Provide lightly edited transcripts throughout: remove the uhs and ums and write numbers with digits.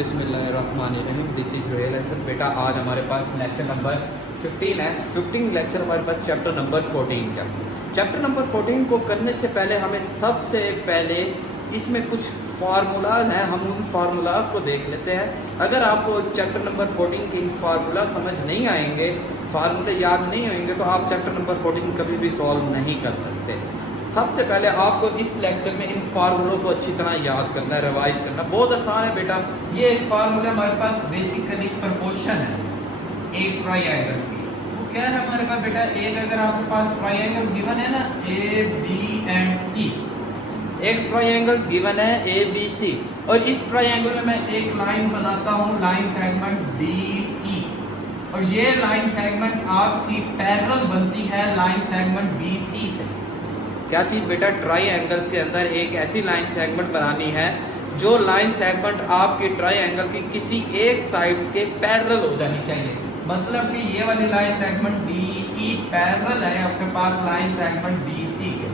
बिस्मिल्लाहिर्रहमानिर्रहीम। This is royal answer. बेटा आज हमारे पास लेक्चर नंबर 15 है। 15 लेक्चर हमारे पास चैप्टर नंबर 14 का। चैप्टर नंबर 14 को करने से पहले हमें सबसे पहले इसमें कुछ फार्मूलाज हैं, हम उन फार्मूलाज को देख लेते हैं। अगर आपको इस चैप्टर नंबर 14 के इन फार्मूला समझ नहीं आएंगे, फार्मूले याद नहीं होंगे, तो आप चैप्टर नंबर 14 कभी भी सॉल्व नहीं कर सकते। सबसे पहले आपको इस लेक्चर में इन फार्मूलों को अच्छी तरह याद करना है, रिवाइज करना बहुत आसान है बेटा। ये एक फार्मूला हमारे पास बेसिकली प्रपोर्शन है एक ट्रायंगल की। वो क्या है हमारे पास बेटा, एक अगर आपके पास ट्रायंगल गिवन है ना ए बी एंड सी, एक ट्रायंगल गिवन है ए बी सी, और इस ट्रायंगल में मैं एक लाइन बनाता हूँ, लाइन सेगमेंट डी ई, और ये लाइन सेगमेंट आपकी पैरेलल बनती है लाइन सेगमेंट बी सी से। क्या चीज़ बेटा, ट्राई एंगल्स के अंदर एक ऐसी लाइन सेगमेंट बनानी है जो लाइन सेगमेंट आपके ट्राई एंगल की किसी एक साइड्स के पैरेलल हो जानी चाहिए। मतलब कि ये वाली line segment D E parallel है आपके पास लाइन सेगमेंट बी सी के।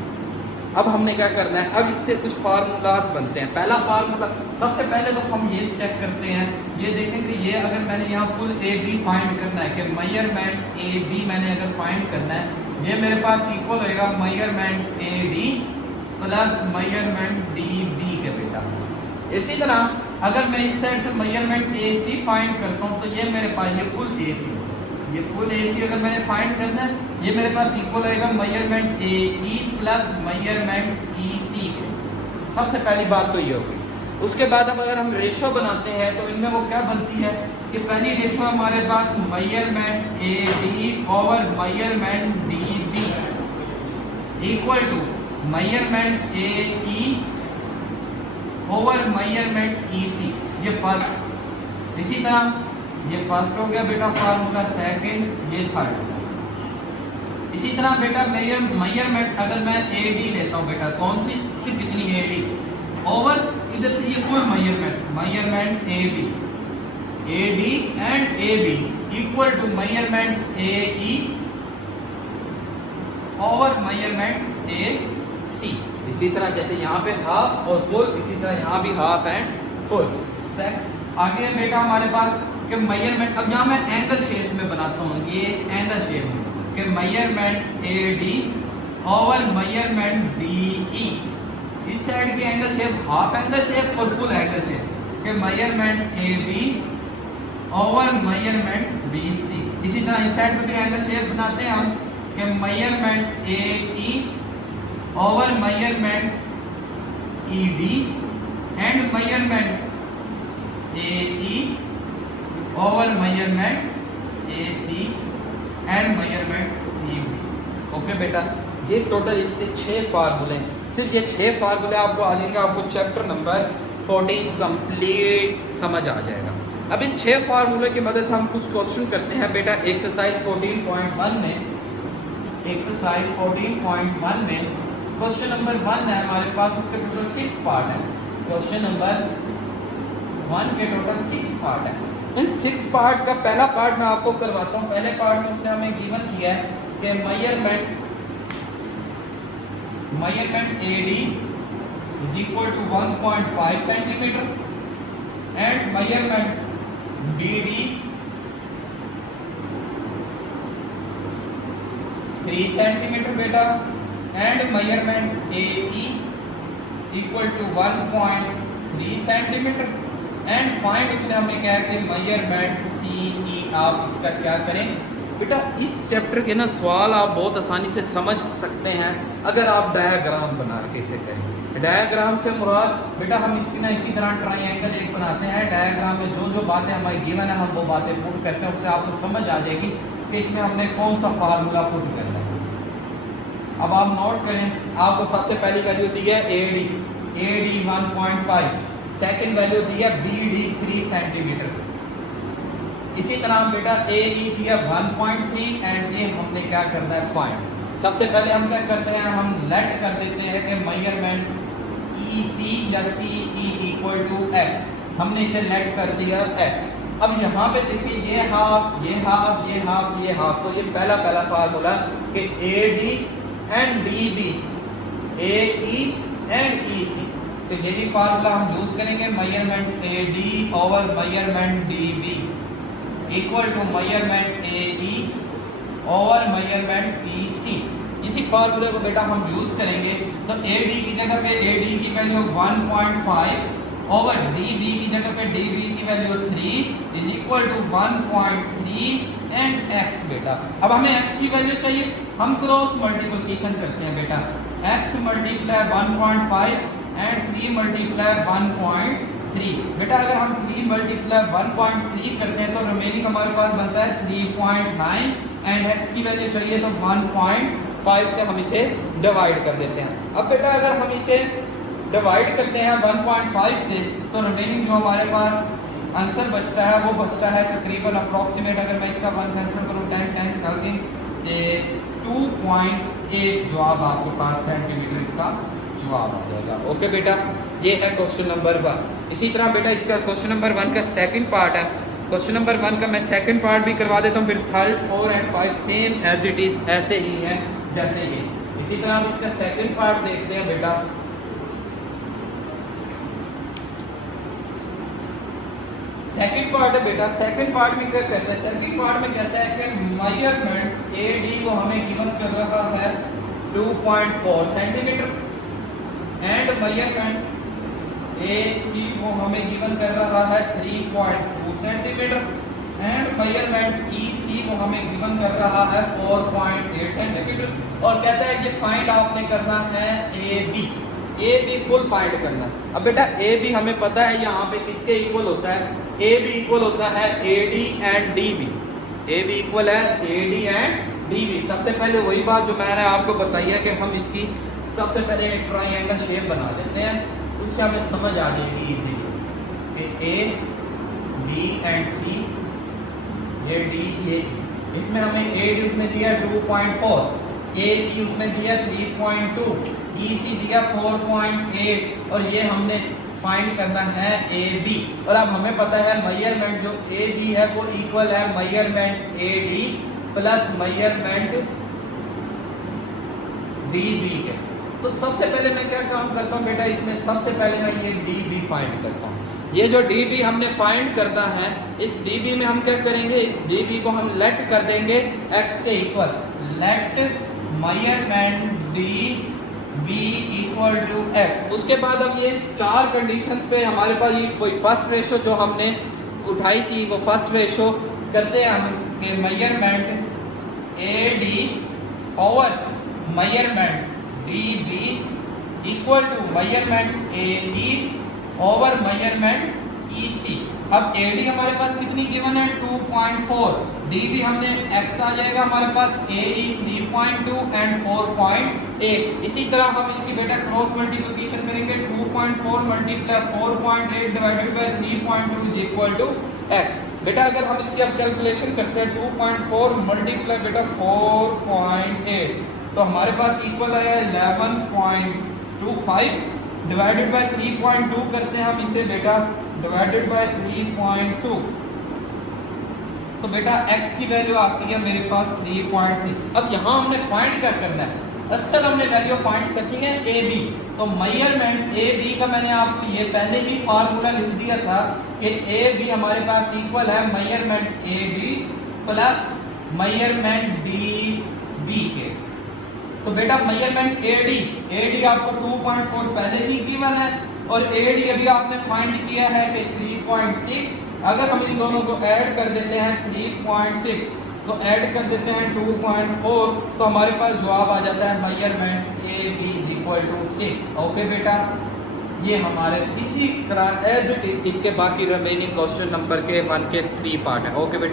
अब हमने क्या करना है, अब इससे कुछ फार्मूलाज बनते हैं। पहला फार्मूला, सबसे पहले तो हम ये चेक करते हैं, ये देखेंगे ये अगर मैंने यहाँ फुल ए बी फाइंड करना है कि मेजरमेंट ए बी मैंने अगर फाइंड करना है, ये मेरे पास इक्वल होएगा measurement A D plus measurement D B के बेटा। इसी तरह अगर मैं इस साइड से मेजरमेंट ए सी फाइंड करता हूँ तो ये मेरे पास ये फुल ए सी, ये फुल ए सी अगर मैंने फाइंड करना है, ये मेरे पास इक्वल होएगा measurement A E plus measurement E सी के। सबसे पहली बात तो ये होगी। उसके बाद अब अगर हम रेशो बनाते हैं तो इनमें वो क्या बनती है कि पहली रेशो हमारे पास measurement A D over measurement D B equal to measurement A E over measurement E C, ये फर्स्ट। इसी तरह ये फर्स्ट हो गया बेटा फार्मूला, सेकंड ये थर्ड। इसी तरह बेटा मेजरमेंट अगर मैं ए डी लेता हूँ बेटा, कौन सी, सिर्फ इतनी ए डी ओवर इधर से ये full measurement A B, A D and A B equal to measurement A E over measurement A C. इसी तरह जैसे यहाँ पे हाफ और फुल, इसी तरह यहाँ भी हाफ एंड फुल। आगे बेटा हमारे पास कि मेजरमेंट, अब यहाँ मैं एंगल शेप में बनाता हूँ, ये एंगल शेप में कि measurement A D over measurement D E, इस साइड की angle shape half angle shape और फुल एंगल शेप के measurement A B over measurement B C. इसी तरह इस साइड पे भी एंगल शेप बनाते हैं हम कि measurement A E over measurement E D and measurement A E over measurement A C and measurement C B. Okay बेटा, ये टोटल इसके 6 फार्मूले हैं। सिर्फ ये 6 फार्मूले आपको आ जाएंगे, आपको चैप्टर नंबर 14 कंप्लीट समझ आ जाएगा। अब इस 6 फार्मूले की मदद से हम कुछ क्वेश्चन करते हैं बेटा। एक्सरसाइज 14.1 में, एक्सरसाइज 14.1 में क्वेश्चन नंबर 1 है हमारे पास, उसके टोटल 6 पार्ट है। क्वेश्चन नंबर 1 के टोटल 6 पार्ट है। इन 6 पार्ट का पहला पार्ट मैं आपको करवाता हूँ। पहले पार्ट में उसने हमें गिवन किया है कि measurement A D is equal to 1.5 centimetre and measurement B D 3 centimetre बेटा, and measurement A E equal to 1.3 centimetre and find, इसने हमें क्या है कि मेजरमेंट सी ई। आप इसका क्या करें बेटा, इस चैप्टर के ना सवाल आप बहुत आसानी से समझ सकते हैं अगर आप डायग्राम बना के इसे करें। डायग्राम से मुराद बेटा, हम इसकी ना इसी तरह ट्रायंगल एक बनाते हैं, डायग्राम में जो जो बातें हमारी गिवन है हम वो बातें पुट करते हैं, उससे आपको समझ आ जाएगी कि इसमें हमने कौन सा फार्मूला पुट करना है। अब आप नोट करें, आपको सबसे पहली वैल्यू दी है ए डी 1.5, सेकेंड वैल्यू दी है बी डी 3 सेंटीमीटर। इसी तरह बेटा ए ई दिया 1.3 एंड ये हमने क्या करना है फाइंड। सबसे पहले हम क्या करते हैं, हम लेट कर देते हैं कि मेजरमेंट ई सी या सी ई इक्वल टू एक्स, हमने इसे लेट कर दिया एक्स। अब यहाँ पे देखिए ये हाफ, ये हाफ, ये हाफ, ये हाफ, तो ये पहला फार्मूला कि A D and D B, A E and E C, तो यही फार्मूला हम यूज करेंगे, measurement A D over measurement D B equal to measurement A E over measurement E C. इसी फार्मूले को बेटा हम यूज करेंगे, तो ए डी की जगह पे ए डी की वैल्यू 1.5 ओवर डी बी की जगह पे डी बी की value 3 is equal to 1.3 and X. बेटा अब हमें एक्स की वैल्यू चाहिए, हम क्रॉस मल्टीप्लिकेशन करते हैं बेटा, एक्स मल्टीप्लाई 1.5 एंड 3 मल्टीप्लाई 1.3। बेटा अगर हम 3 मल्टीप्लाई 1.3 करते हैं तो रिमेनिंग हमारे पास बनता है 3.9 एंड एक्स की वैल्यू चाहिए तो 1.5 से हम इसे डिवाइड कर देते हैं। अब बेटा अगर हम इसे डिवाइड करते हैं 1.5 से तो रिमेनिंग जो हमारे पास आंसर बचता है वो बचता है तकरीबन अप्रॉक्सीमेट, अगर मैं इसका 1 कैंसिल करूँ 10 टाइम्स करके ये 2.8 जवाब आपके पास सेंटीमीटर इसका जवाब आ जाएगा। ओके बेटा, ये है क्वेश्चन नंबर 1। इसी तरह बेटा इसका क्वेश्चन नंबर 1 का सेकंड पार्ट है। क्वेश्चन नंबर 1 का मैं सेकंड पार्ट भी करवा देता हूँ, फिर 3, 4 and 5 same as it is ऐसे ही है जैसे ये। इसी तरह आप इसका सेकंड पार्ट देखते हैं बेटा। सेकंड पार्ट है बेटा, सेकंड पार्ट में क्या कहता है, सेकंड पार्ट में कहता है कि मेजरमेंट ए डी को हमें गिवन कर रहा है 2.4 सेंटीमीटर एंड मेजरमेंट ए ई को हमें गिवन कर रहा है 3.2 सेंटीमीटर एंड मेजरमेंट ई सी को हमें गिवन कर रहा है 4.8 सेंटीमीटर और कहता है कि फाइंड आपने करना है ए बी फुल फाइंड करना। अब बेटा ए बी हमें पता है यहाँ पे किसके इक्वल होता है, ए बी इक्वल होता है A D and D B. A B equal है A D and D B. सबसे पहले वही बात जो मैंने आपको बताई है कि हम इसकी सबसे पहले एक ट्रायंगल शेप बना लेते हैं, उससे हमें समझ आ जाएगी इजीली कि ए बी एंड सी ये डी ये, इसमें हमें ए डी उसमें दिया 2.4, ए बी उसमें दिया 3.2, ई सी दिया 4.8 और ये हमने फाइंड करना है ए बी। और अब हमें पता है मेजरमेंट जो ए बी है वो इक्वल है measurement A D plus measurement D B के। तो सबसे पहले मैं क्या काम करता हूँ बेटा, इसमें सबसे पहले मैं ये डी बी फाइंड करता हूँ। ये जो डी बी हमने फाइंड करना है, इस डी बी में हम क्या करेंगे, इस डी बी को हम लेट कर देंगे एक्स के equal, let measurement D B equal to X. उसके बाद हम ये 4 कंडीशंस पे हमारे पास ये फर्स्ट रेशो जो हमने उठाई थी वो फर्स्ट रेशो करते हैं हम कि measurement A D over measurement D B equal to measurement A E over measurement E C. अब ए डी हमारे पास कितनी गिवन है 2.4, डी बी हमने एक्स आ जाएगा हमारे पास ए ई 3.2 एंड 4.8। इसी तरह हम इसकी बेटा क्रॉस मल्टीप्लिकेशन करेंगे, 2.4 multiply 4.8 divided by 3.2 is equal to X. बेटा अगर हम इसकी अब कैलकुलेशन करते हैं 2.4 मल्टीप्लाई बेटा 4.8 तो हमारे पास इक्वल है 11.25 डिवाइडेड बाय 3.2 करते हैं हम इसे बेटा डिवाइडेड बाय 3.2 तो बेटा x की वैल्यू आती है मेरे पास 3.6। अब यहाँ हमने फाइंड क्या करना है, असल हमने वैल्यू फाइंड करनी है ए बी। तो मेजरमेंट ए बी का मैंने आपको ये पहले ही फार्मूला लिख दिया था कि ए बी हमारे पास इक्वल है measurement A D plus measurement D B के। तो बेटा मेजरमेंट ए डी आपको 2.4 पहले ही गिवन है और ए डी अभी आपने फाइंड किया है कि 3.6। अगर हम इन दोनों को ऐड कर देते हैं 3.6 तो ऐड कर देते हैं 2.4 तो हमारे पास जवाब आ जाता है measurement A B equal to 6। Okay बेटा, ये हमारे इसी तरह एज इट इज इसके बाकी रिमेनिंग क्वेश्चन नंबर के 1 के 3 पार्ट है। ओके बेटा।